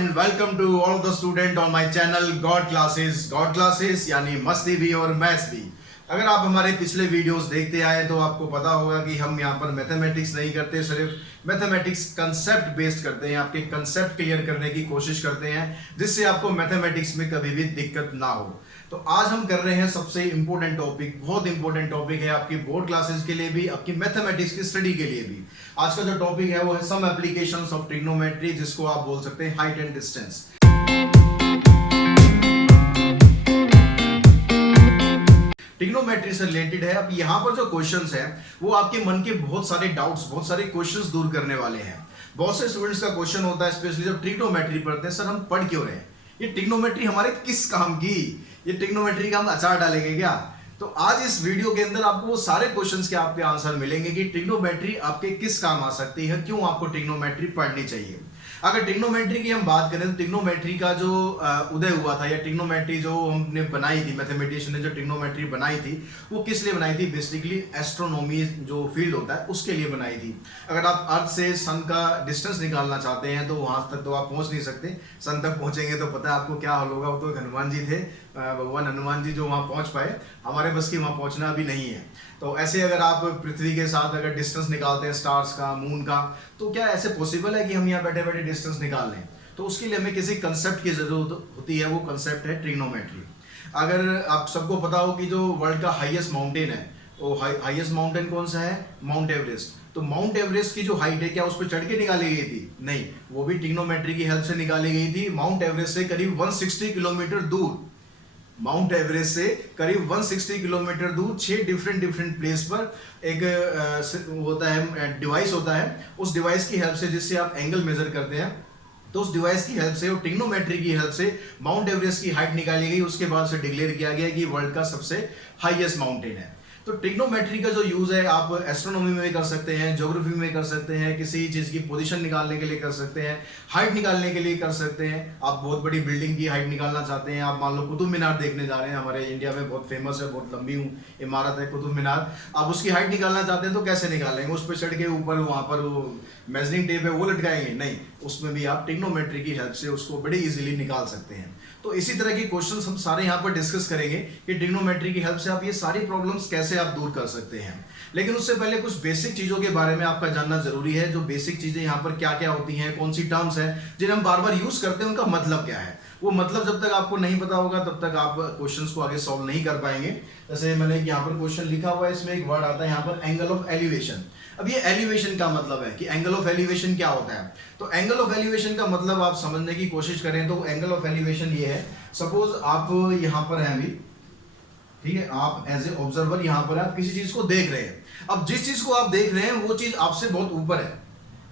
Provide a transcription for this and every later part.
and welcome to all of the student on my channel God Classes यानी मस्ती भी और मैथ्स भी। अगर आप हमारे पिछले वीडियोस देखते आए तो आपको पता होगा कि हम यहाँ पर मैथमेटिक्स नहीं करते, सिर्फ मैथमेटिक्स कंसेप्ट बेस्ड करते हैं, आपके कंसेप्ट क्लियर करने की कोशिश करते हैं जिससे आपको मैथमेटिक्स में कभी भी दिक्कत ना हो। तो आज हम कर रहे हैं सबसे इंपॉर्टेंट टॉपिक, बहुत इंपॉर्टेंट टॉपिक है आपकी बोर्ड क्लासेस के लिए भी, आपकी मैथमेटिक्स की स्टडी के लिए भी। आज का जो टॉपिक है वो है सम एप्लीकेशंस ऑफ ट्रिग्नोमेट्री, जिसको आप बोल सकते हैं हाइट एंड डिस्टेंस। ट्रिग्नोमेट्री से रिलेटेड है। अब यहाँ पर जो क्वेश्चंस है वो आपके मन के बहुत सारे डाउट्स, बहुत सारे क्वेश्चंस दूर करने वाले हैं। बहुत से स्टूडेंट्स का क्वेश्चन होता है, स्पेशली जब ट्रिग्नोमेट्री पढ़ते हैं, सर हम पढ़ क्यों रहे हैं, ये ट्रिग्नोमेट्री हमारे किस काम की, ये ट्रिग्नोमेट्री का हम अचार डालेंगे क्या। तो आज इस वीडियो के अंदर आपको वो सारे क्वेश्चंस के आपके आंसर मिलेंगे कि ट्रिग्नोमेट्री आपके किस काम आ सकती है, क्यों आपको ट्रिग्नोमेट्री पढ़नी चाहिए। अगर ट्रिग्नोमेट्री की हम बात करें तो ट्रिग्नोमेट्री का जो उदय हुआ था, या ट्रिग्नोमेट्री जो हमने बनाई थी, मैथमेटिशियन ने जो ट्रिग्नोमेट्री बनाई थी वो किस लिए बनाई थी, बेसिकली एस्ट्रोनॉमी जो फील्ड होता है उसके लिए बनाई थी। अगर आप अर्थ से सन का डिस्टेंस निकालना चाहते हैं तो वहां तक तो आप पहुंच नहीं सकते, सन तक पहुंचेंगे तो पता है आपको क्या हाल होगा। वो तो हनुमान जी थे, भगवान हनुमान जी जो वहां पहुंच पाए, हमारे बस की वहां पहुंचना भी नहीं है। तो ऐसे अगर आप पृथ्वी के साथ अगर डिस्टेंस निकालते हैं स्टार्स का, मून का, तो क्या ऐसे पॉसिबल है कि हम यहाँ बैठे बैठे डिस्टेंस निकाल लें? तो उसके लिए हमें किसी कंसेप्ट की जरूरत होती है, वो कंसेप्ट है ट्रिग्नोमेट्री। अगर आप सबको पता हो कि जो वर्ल्ड का हाईएस्ट माउंटेन है, वो हाईएस्ट माउंटेन कौन सा है, माउंट एवरेस्ट। तो माउंट एवरेस्ट की जो हाइट है, क्या उस पर चढ़ के निकाली गई थी? नहीं, वो भी ट्रिग्नोमेट्री की हेल्प से निकाली गई थी। माउंट एवरेस्ट से करीब 160 किलोमीटर दूर, माउंट एवरेस्ट से करीब 160 किलोमीटर दूर 6 डिफरेंट प्लेस पर एक होता है, डिवाइस होता है। उस डिवाइस की हेल्प से, जिससे आप एंगल मेजर करते हैं, तो उस डिवाइस की हेल्प से और ट्रिग्नोमेट्री की हेल्प से माउंट एवरेस्ट की हाइट निकाली गई। उसके बाद से डिक्लेयर किया गया कि वर्ल्ड का सबसे हाईएस्ट माउंटेन है। तो ट्रिग्नोमेट्री का जो यूज है आप एस्ट्रोनॉमी में भी कर सकते हैं, ज्योग्राफी में कर सकते हैं, किसी चीज की पोजीशन निकालने के लिए कर सकते हैं, हाइट निकालने के लिए कर सकते हैं। आप बहुत बड़ी बिल्डिंग की हाइट निकालना चाहते हैं, आप मान लो कुतुब मीनार देखने जा रहे हैं, हमारे इंडिया में बहुत फेमस है, बहुत लंबी इमारत है कुतुब मीनार। आप उसकी हाइट निकालना चाहते हैं तो कैसे निकालेंगे? उस पर चढ़ के ऊपर वहां पर वो मेजरिंग टेप है वो लटकाएंगे? नहीं, उसमें भी आप ट्रिग्नोमेट्री की हेल्प से उसको बड़े इजीली निकाल सकते हैं। तो इसी तरह के क्वेश्चंस हम सारे यहाँ पर डिस्कस करेंगे कि ट्रिग्नोमेट्री की हेल्प से आप ये सारी प्रॉब्लम्स कैसे आप दूर कर सकते हैं। लेकिन उससे पहले कुछ बेसिक चीजों के बारे में आपका जानना जरूरी है। जो बेसिक चीजें यहाँ पर क्या क्या होती हैं, कौन सी टर्म्स हैं जिन्हें हम बार बार यूज करते हैं, उनका मतलब क्या है, वो मतलब जब तक आपको नहीं पता होगा तब तक आप क्वेश्चंस को आगे सॉल्व नहीं कर पाएंगे। जैसे मैंने यहाँ पर क्वेश्चन लिखा हुआ है, इसमें एक वर्ड आता है यहाँ पर एंगल ऑफ एलिवेशन। अब ये एलिवेशन का मतलब है कि एंगल ऑफ एलिवेशन क्या होता है। तो एंगल ऑफ एलिवेशन का मतलब आप समझने की कोशिश करें तो एंगल ऑफ एलिवेशन ये है, सपोज आप यहाँ पर हैं अभी, ठीक है, आप एज ए ऑब्जर्वर यहाँ पर आप किसी चीज को देख रहे हैं। अब जिस चीज को आप देख रहे हैं वो चीज आपसे बहुत ऊपर है,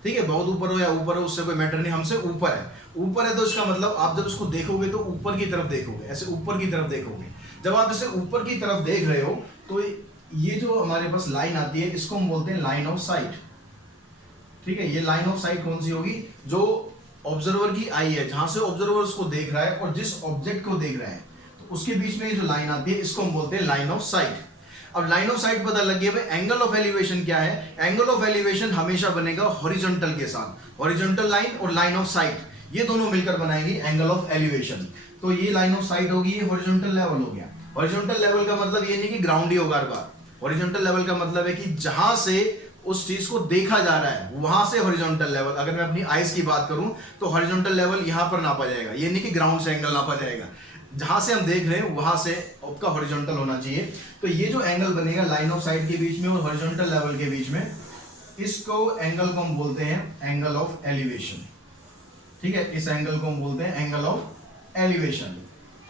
ठीक है, बहुत ऊपर हो या ऊपर हो उससे कोई मैटर नहीं, हमसे ऊपर है। ऊपर है तो इसका मतलब आप जब उसको देखोगे तो ऊपर की तरफ देखोगे, ऐसे ऊपर की तरफ देखोगे। जब आप इसे ऊपर की तरफ देख रहे हो तो ये जो हमारे पास लाइन आती है इसको हम बोलते हैं लाइन ऑफ साइट, ठीक है। ये लाइन ऑफ साइट कौन सी होगी? जो ऑब्जर्वर की आई है, जहां से ऑब्जर्वर उसको देख रहा है और जिस ऑब्जेक्ट को देख रहा है, तो उसके बीच में ये जो लाइन आती है इसको हम बोलते हैं लाइन ऑफ साइट। अब लाइन ऑफ साइट पता लग गया भाई, एंगल ऑफ एलिवेशन क्या है? एंगल ऑफ एलिवेशन हमेशा बनेगा हॉरिजॉन्टल के साथ। हॉरिजॉन्टल लाइन और लाइन ऑफ साइट ये दोनों मिलकर बनाएंगे एंगल ऑफ एलिवेशन। तो ये लाइन ऑफ साइट होगी, ये हॉरिजॉन्टल लेवल हो गया। हॉरिजॉन्टल लेवल का मतलब ये नहीं कि ग्राउंड ही होगा हर बार। हॉरिजॉन्टल लेवल का मतलब है कि जहां से उस चीज को देखा जा रहा है वहां से हॉरिजॉन्टल लेवल। अगर मैं अपनी आईज की बात करूं तो हॉरिजॉन्टल लेवल यहां पर नापा जाएगा, ये नहीं कि ग्राउंड से एंगल नापा जाएगा। जहां से हम देख रहे हैं वहां से आपका हॉरिजॉन्टल होना चाहिए। तो ये जो एंगल बनेगा लाइन ऑफ साइट के बीच में और हॉरिजॉन्टल लेवल के बीच में, इसको एंगल को हम बोलते हैं एंगल ऑफ एलिवेशन, ठीक है। इस एंगल को हम बोलते हैं एंगल ऑफ एलिवेशन।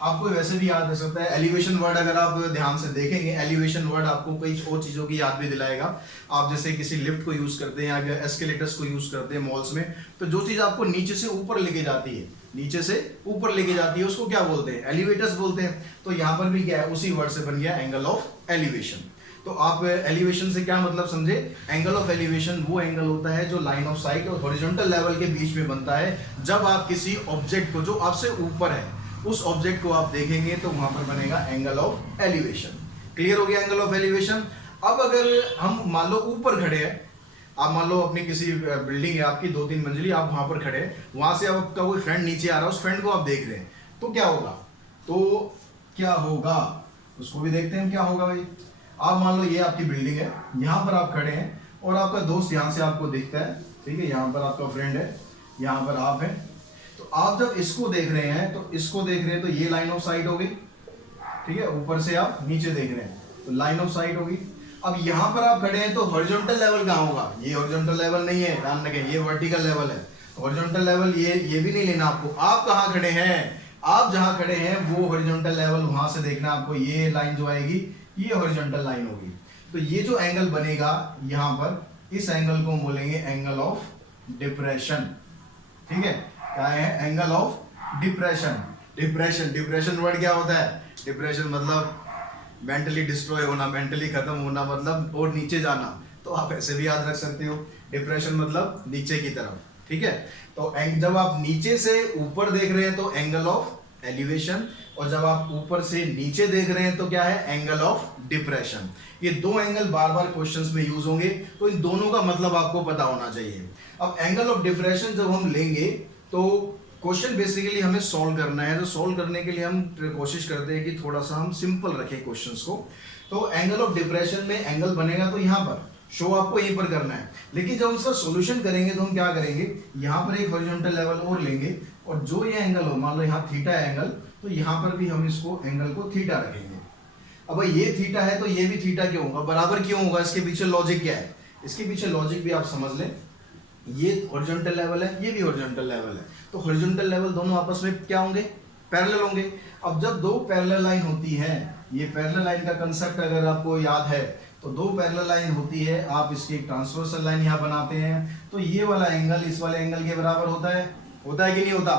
आपको वैसे भी याद रह सकता है एलिवेशन वर्ड, अगर आप ध्यान से देखेंगे एलिवेशन वर्ड आपको कई और चीजों की याद भी दिलाएगा। आप जैसे किसी लिफ्ट को यूज करते हैं, अगर एस्केलेटर्स को यूज करते हैं मॉल्स में, तो जो चीज आपको नीचे से ऊपर लेके जाती है, नीचे से ऊपर लेके जाती है, उसको क्या बोलते हैं? एलिवेटर्स बोलते हैं। तो यहाँ पर भी क्या है, उसी वर्ड से बन गया एंगल ऑफ एलिवेशन। तो आप एलिवेशन से क्या मतलब समझे? एंगल ऑफ एलिवेशन वो एंगल होता है जो लाइन ऑफ साइट और हॉरिजॉन्टल लेवल के बीच में बनता है, जब आप किसी ऑब्जेक्ट को जो आपसे ऊपर है उस ऑब्जेक्ट को आप देखेंगे तो वहां पर बनेगा एंगल ऑफ एलिवेशन। क्लियर हो गया एंगल ऑफ एलिवेशन। अब अगर हम मान लो ऊपर खड़े हैं, आप मान लो अपनी किसी बिल्डिंग है आपकी 2-3 मंजिली, आप वहां पर खड़े हैं, वहां से आपका कोई फ्रेंड नीचे आ रहा है, उस फ्रेंड को आप देख रहे हैं, तो क्या होगा, तो क्या होगा उसको भी देखते हैं क्या होगा भाई। आप मान लो ये आपकी बिल्डिंग है, यहाँ पर आप खड़े हैं और आपका दोस्त यहाँ से आपको दिखता है, ठीक है, यहाँ पर आपका फ्रेंड है, यहाँ पर आप हैं, तो आप जब इसको देख रहे हैं तो इसको देख रहे हैं, तो ये लाइन ऑफ साइट होगी, ठीक है, ऊपर से आप नीचे देख रहे हैं तो लाइन ऑफ साइट होगी। अब यहाँ पर आप खड़े हैं तो हॉरिजॉन्टल लेवल कहाँ होगा, ये हॉरिजॉन्टल लेवल नहीं है, ध्यान रखें, ये वर्टिकल लेवल है। हॉरिजॉन्टल लेवल ये भी नहीं लेना आपको, आप कहाँ खड़े हैं, आप जहां खड़े हैं वो हॉरिजॉन्टल लेवल वहां से देखना आपको, ये लाइन जो आएगी ये हॉरिजॉन्टल लाइन होगी। तो ये जो एंगल बनेगा यहाँ पर, इस एंगल को बोलेंगे एंगल ऑफ डिप्रेशन, ठीक है, क्या है, angle of depression. Depression word क्या होता है, डिप्रेशन मतलब मेंटली डिस्ट्रॉय होना, मेंटली खत्म होना, मतलब और नीचे जाना, तो आप ऐसे भी याद रख सकते हो, डिप्रेशन मतलब नीचे की तरफ, ठीक है। तो जब आप नीचे से ऊपर देख रहे हैं तो एंगल ऑफ एलिवेशन, और जब आप ऊपर से नीचे देख रहे हैं तो क्या है, एंगल ऑफ डिप्रेशन। ये दो एंगल बार बार क्वेश्चंस में यूज होंगे, तो इन दोनों का मतलब आपको पता होना चाहिए। अब एंगल ऑफ डिप्रेशन जब हम लेंगे तो क्वेश्चन बेसिकली हमें सॉल्व करना है, तो सॉल्व करने के लिए हम कोशिश करते हैं कि थोड़ा सा हम सिंपल रखें क्वेश्चंस को। तो एंगल ऑफ डिप्रेशन में एंगल बनेगा तो यहाँ पर शो आपको यहीं पर करना है, लेकिन जब उसका सॉल्यूशन करेंगे तो हम क्या करेंगे, यहाँ पर एक हॉरिजॉन्टल लेवल और लेंगे, और जो ये एंगल हो, मान लो यहाँ थीटा है एंगल, तो यहाँ पर भी हम इसको एंगल को थीटा रखेंगे। अब ये थीटा है तो ये भी थीटा क्यों होगा, बराबर क्यों होगा, इसके पीछे लॉजिक क्या है, इसके पीछे लॉजिक भी आप समझ लें। ये हॉरिजॉन्टल लेवल है, ये भी हॉरिजॉन्टल लेवल है, तो हॉरिजॉन्टल लेवल दोनों आपस में क्या होंगे, पैरेलल होंगे। अब जब दो पैरेलल लाइन होती है, ये पैरेलल लाइन का कंसेप्ट अगर आपको याद है, तो दो पैरेलल लाइन होती है, आप इसकी एक ट्रांसवर्सल लाइन यहाँ बनाते हैं, तो ये वाला एंगल इस वाले एंगल के बराबर होता है कि नहीं होता,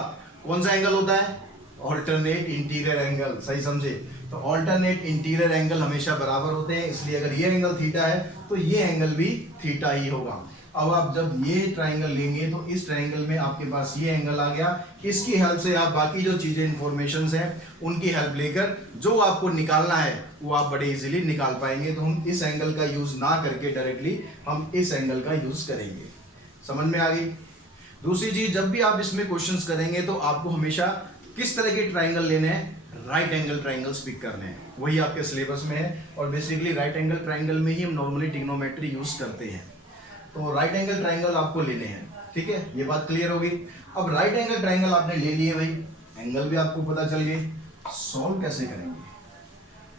कौन सा एंगल होता है, ऑल्टरनेट इंटीरियर एंगल, सही समझे। तो ऑल्टरनेट इंटीरियर एंगल हमेशा बराबर होते हैं, इसलिए अगर ये एंगल थीटा है तो ये एंगल भी थीटा ही होगा। अब आप जब ये ट्राइंगल लेंगे तो इस ट्राइंगल में आपके पास ये एंगल आ गया, इसकी हेल्प से आप बाकी जो चीजें इंफॉर्मेशंस हैं उनकी हेल्प लेकर जो आपको निकालना है वो आप बड़े इजीली निकाल पाएंगे। तो हम इस एंगल का यूज ना करके डायरेक्टली हम इस एंगल का यूज करेंगे। समझ में आ गई। दूसरी चीज, जब भी आप इसमें क्वेश्चंस करेंगे तो आपको हमेशा किस तरह के ट्राइंगल लेने हैं, राइट एंगल ट्राइंगल्स पिक करने हैं, वही आपके सिलेबस में है। और बेसिकली राइट एंगल ट्राइंगल में ही हम नॉर्मली ट्रिग्नोमेट्री यूज करते हैं। तो राइट एंगल ट्राइंगल आपको लेने हैं, ठीक है, ये बात क्लियर होगी। अब राइट एंगल ट्राइंगल आपने ले लिए भाई, एंगल भी आपको पता चल गए, सॉल्व कैसे करेंगे।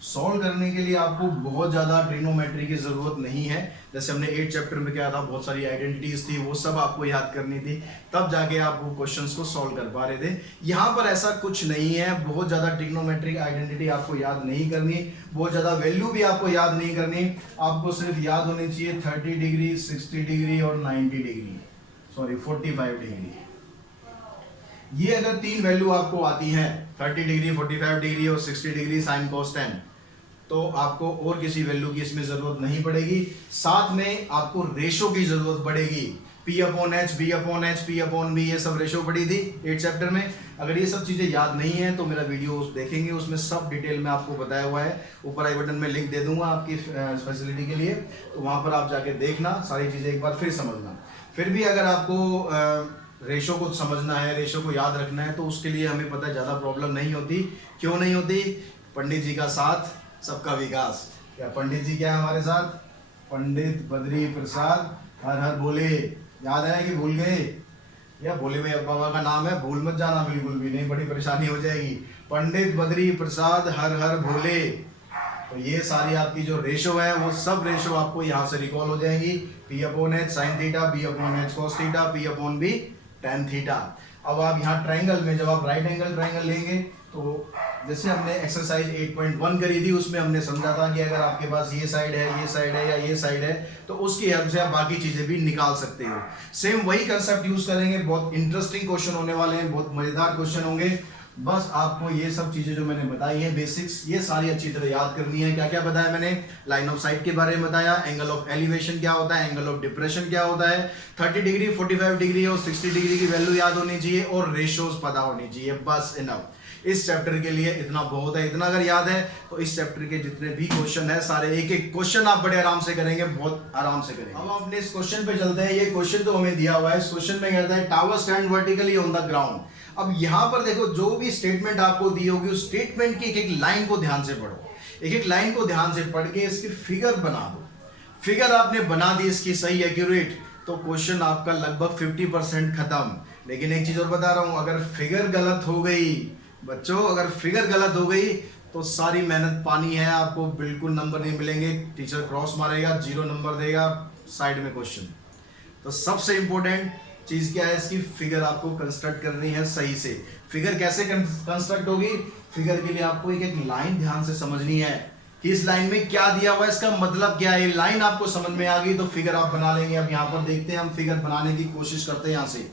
सॉल्व करने के लिए आपको बहुत ज़्यादा ट्रिग्नोमेट्री की ज़रूरत नहीं है। जैसे हमने 8 चैप्टर में क्या था, बहुत सारी आइडेंटिटीज थी, वो सब आपको याद करनी थी, तब जाके आप वो क्वेश्चंस को सॉल्व कर पा रहे थे। यहाँ पर ऐसा कुछ नहीं है, बहुत ज़्यादा ट्रिग्नोमेट्रिक आइडेंटिटी आपको याद नहीं करनी, बहुत ज़्यादा वैल्यू भी आपको याद नहीं करनी। आपको सिर्फ याद होनी चाहिए 30 डिग्री, 60 डिग्री और 90 डिग्री, सॉरी 45 डिग्री। ये अगर तीन वैल्यू आपको आती हैं, 30 डिग्री, 45 डिग्री और 60 डिग्री साइन कॉस टेन, तो आपको और किसी वैल्यू की इसमें जरूरत नहीं पड़ेगी। साथ में आपको रेशो की जरूरत पड़ेगी, P/H, B/H, P/B, ये सब रेशो पड़ी थी 8 चैप्टर में। अगर ये सब चीजें याद नहीं है तो मेरा वीडियो देखेंगे, उसमें सब डिटेल में आपको बताया हुआ है। ऊपर आई बटन में लिंक दे दूंगा आपकी फैसिलिटी के लिए, तो वहां पर आप जाके देखना, सारी चीजें एक बार फिर समझना। फिर भी अगर आपको रेशो को समझना है, रेशो को याद रखना है, तो उसके लिए हमें पता है ज़्यादा प्रॉब्लम नहीं होती। क्यों नहीं होती? पंडित जी का साथ सबका विकास। क्या पंडित जी क्या है हमारे साथ? पंडित बद्री प्रसाद हर हर बोले। याद है कि भूल गए? या भोले भाई बाबा का नाम है, भूल मत जाना बिल्कुल भी, नहीं बड़ी परेशानी हो जाएगी। पंडित बद्री प्रसाद हर हर भोले। तो ये सारी आपकी जो रेशो है वो सब रेशो आपको यहाँ से रिकॉल हो जाएंगी। P/H sine theta, B/H cos theta, P/B tan theta. अब आप यहाँ ट्राइंगल में जब आप राइट एंगल ट्राइंगल लेंगे तो जैसे हमने एक्सरसाइज 8.1 करी थी, उसमें हमने समझा था कि अगर आपके पास ये साइड है, ये साइड है या ये साइड है, तो उसकी हेल्प से आप बाकी चीजें भी निकाल सकते हो। सेम वही कंसेप्ट यूज करेंगे। बहुत इंटरेस्टिंग क्वेश्चन होने वाले हैं, बहुत मजेदार क्वेश्चन होंगे। बस आपको ये सब चीजें जो मैंने बताई हैं बेसिक्स, ये सारी अच्छी तरह याद करनी है। क्या क्या बताया मैंने? लाइन ऑफ साइट के बारे में बताया, एंगल ऑफ एलिवेशन क्या होता है, एंगल ऑफ डिप्रेशन क्या होता है, 30 डिग्री, 45 डिग्री और 60 डिग्री की वैल्यू याद होनी चाहिए और रेशियोज पता होनी चाहिए, बस इनफ। इस चैप्टर के लिए इतना बहुत है। इतना अगर याद है तो इस चैप्टर के जितने भी क्वेश्चन है सारे एक एक क्वेश्चन आप बड़े आराम से करेंगे, बहुत आराम से करेंगे। अब हम अपने इस क्वेश्चन पे चलते हैं। ये क्वेश्चन तो हमें दिया हुआ है। इस क्वेश्चन में कहता है tower stand vertically on the ground. अब यहाँ पर देखो जो भी स्टेटमेंट आपको दी होगी उस स्टेटमेंट की एक एक लाइन को ध्यान से पढ़ो। एक एक लाइन को ध्यान से पढ़ के इसकी फिगर बना दो। फिगर आपने बना दी इसकी सही एक्यूरेट, तो क्वेश्चन आपका लगभग 50% खत्म। लेकिन एक चीज और बता रहा हूं, अगर फिगर गलत हो गई बच्चों, अगर फिगर गलत हो गई तो सारी मेहनत पानी है, आपको बिल्कुल नंबर नहीं मिलेंगे। टीचर क्रॉस मारेगा, 0 नंबर देगा, साइड में क्वेश्चन। तो सबसे इंपॉर्टेंट चीज क्या है, इसकी फिगर आपको कंस्ट्रक्ट करनी है सही से। फिगर कैसे कंस्ट्रक्ट होगी, फिगर के लिए आपको एक एक लाइन ध्यान से समझनी है कि इस लाइन में क्या दिया हुआ है, इसका मतलब क्या है। ये लाइन आपको समझ में आ गई तो फिगर आप बना लेंगे। अब यहाँ पर देखते हैं, हम फिगर बनाने की कोशिश करते हैं। यहाँ से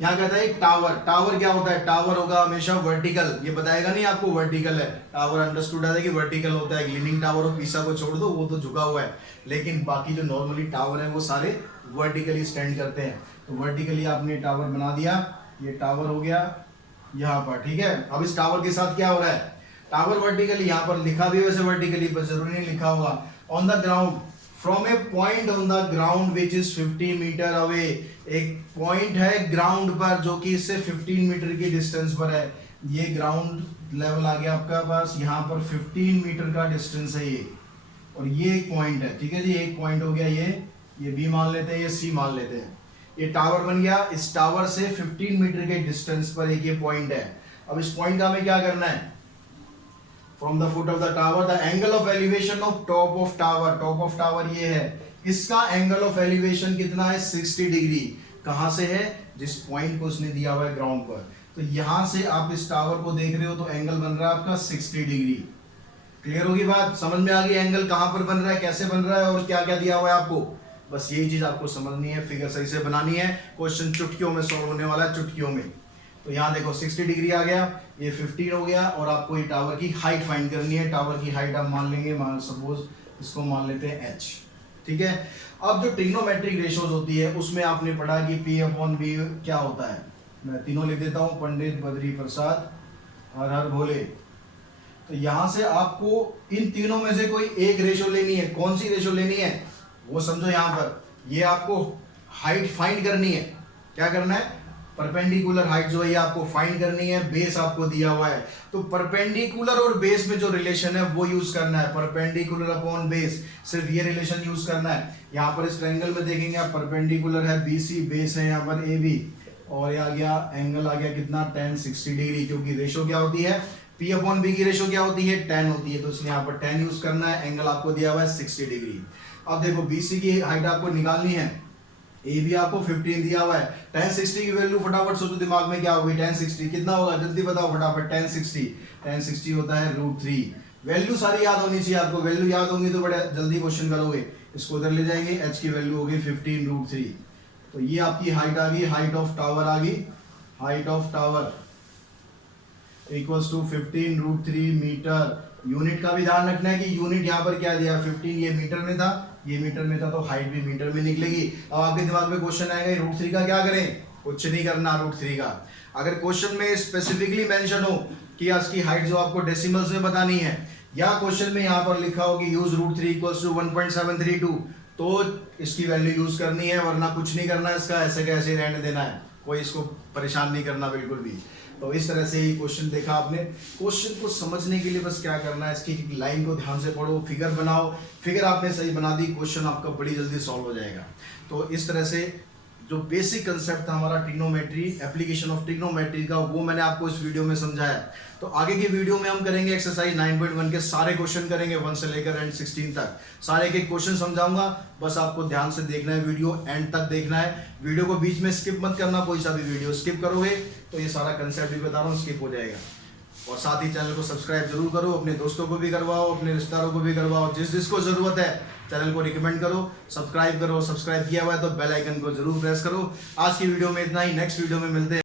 यहाँ कहता है टावर। टावर क्या होता है, टावर होगा हमेशा वर्टिकल। ये बताएगा नहीं आपको वर्टिकल है, टावर अंडरस्टूड है कि वर्टिकल होता है। लीनिंग टावर और पीसा को छोड़ दो, वो तो झुका हुआ है, लेकिन बाकी जो नॉर्मली टावर है वो सारे वर्टिकली स्टैंड करते हैं। तो वर्टिकली आपने टावर बना दिया, ये टावर हो गया यहाँ पर, ठीक है। अब इस टावर के साथ क्या हो रहा है, टावर वर्टिकली, यहाँ पर लिखा भी वैसे वर्टिकली पर जरूरी नहीं लिखा होगा। On the ground, from a point on the ground which is 50 meter away. एक पॉइंट है ग्राउंड पर जो कि इससे 15 मीटर की डिस्टेंस पर है। ये ग्राउंड लेवल आ गया आपका पास, यहाँ पर 15 मीटर का डिस्टेंस है ये, और ये एक पॉइंट है, ठीक है जी। एक पॉइंट हो गया ये बी मान लेते हैं, ये सी मान लेते हैं। ये टावर बन गया। इस टावर से 15 मीटर के डिस्टेंस पर एक ये पॉइंट है। अब इस पॉइंट का हमें क्या करना है, from the foot of the tower the angle of elevation of top of tower. Top of tower ये है, इसका एंगल ऑफ एलिवेशन कितना है, 60 डिग्री। कहां से है, जिस पॉइंट को उसने दिया हुआ है ग्राउंड पर। तो यहां से आप इस टावर को देख रहे हो तो एंगल बन रहा है आपका 60 डिग्री। क्लियर होगी बात, समझ में आ गई एंगल कहां पर बन रहा है, कैसे बन रहा है और क्या क्या दिया हुआ है आपको। बस यही चीज आपको समझनी है, फिगर सही से बनानी है। क्वेश्चन चुटकियों में सॉल्व होने वाला है, चुटकियों में। तो यहाँ देखो 60 डिग्री आ गया, ये 15 हो गया, और आपको ये टावर की हाइट फाइंड करनी है। टावर की हाइट आप मान लेंगे, मान सपोज इसको मान लेते हैं h, ठीक है। अब जो ट्रिग्नोमेट्रिक रेशोज होती है उसमें आपने पढ़ा कि P/B क्या होता है। मैं तीनों लिख देता हूँ, पंडित बद्री प्रसाद हर हर भोले। तो यहाँ से आपको इन तीनों में से कोई एक रेशो लेनी है। कौन सी रेशो लेनी है वो समझो। यहाँ पर ये आपको हाइट फाइंड करनी है। क्या करना है, परपेंडिकुलर हाइट जो है ये आपको फाइंड करनी है। बेस आपको दिया हुआ है, तो परपेंडिकुलर और बेस में जो रिलेशन है वो यूज करना है। परपेंडिकुलर अपॉन बेस, सिर्फ ये रिलेशन यूज करना है। यहाँ पर इस ट्रायंगल में देखेंगे आप, परपेंडिकुलर है BC, बेस है यहाँ पर AB, और ये आ गया एंगल आ गया कितना, tan 60 डिग्री। क्योंकि रेशो क्या होती है, P/B की रेशो क्या होती है, tan होती है, तो इसलिए यहाँ पर tan यूज करना है। एंगल आपको दिया हुआ है 60 डिग्री। अब देखो BC की हाइट आपको निकालनी है, AB आपको 15 दिया हुआ है। tan 60 की वैल्यू फटाफट सोचो दिमाग में क्या होगी, tan 60 कितना होगा, जल्दी बताओ फटाफट। tan 60 होता है √3। वैल्यू सारी याद होनी चाहिए आपको, वैल्यू याद होंगी तो बड़े जल्दी क्वेश्चन करोगे। इसको उधर ले जाएंगे, h की वैल्यू होगी 15 √3। तो ये आपकी हाइट आ गई, हाइट ऑफ टावर आ गई। Height of tower equals to 15 √3 meter. Unit का भी ध्यान रखना है कि यूनिट यहाँ पर क्या दिया, 15, ये मीटर में था, ये मीटर में था, तो हाइट भी मीटर में निकलेगी। अब आपके दिमाग में क्वेश्चन आएगा √3 का क्या करें, कुछ नहीं करना √3 का। अगर क्वेश्चन में स्पेसिफिकली मेंशन हो कि इसकी हाइट जो आपको डेसिमल्स में बतानी है, या क्वेश्चन में यहाँ पर लिखा हो कि यूज √3 इक्वल्स टू 1.732, तो इसकी वैल्यू यूज करनी है, वरना कुछ नहीं करना है इसका, ऐसे कैसे रहने देना है, कोई इसको परेशान नहीं करना बिल्कुल भी। तो इस तरह से ही क्वेश्चन देखा आपने। क्वेश्चन को समझने के लिए बस क्या करना है, इसकी लाइन को ध्यान से पढ़ो, फिगर बनाओ। फिगर आपने सही बना दी, क्वेश्चन आपका बड़ी जल्दी सॉल्व हो जाएगा। तो इस तरह से जो बेसिक कंसेप्ट था हमारा ट्रिग्नोमेट्री, एप्लीकेशन ऑफ ट्रिग्नोमेट्री का, वो मैंने आपको इस वीडियो में समझाया। तो आगे की वीडियो में हम करेंगे एक्सरसाइज 9.1 के सारे क्वेश्चन करेंगे, 1 से लेकर एंड 16 तक। सारे के क्वेश्चन समझाऊंगा, बस आपको ध्यान से देखना है, वीडियो एंड तक देखना है। वीडियो को बीच में स्किप मत करना, कोई सा भी वीडियो स्किप करोगे तो ये सारा कंसेप्ट भी बता रहा हूँ स्किप हो जाएगा। और साथ ही चैनल को सब्सक्राइब जरूर करो, अपने दोस्तों को भी करवाओ, अपने रिश्तेदारों को भी करवाओ, जिस जिसको जरूरत है चैनल को रिकमेंड करो, सब्सक्राइब करो। सब्सक्राइब किया हुआ है तो बेल आइकन को जरूर प्रेस करो। आज की वीडियो में इतना ही, नेक्स्ट वीडियो में मिलते हैं।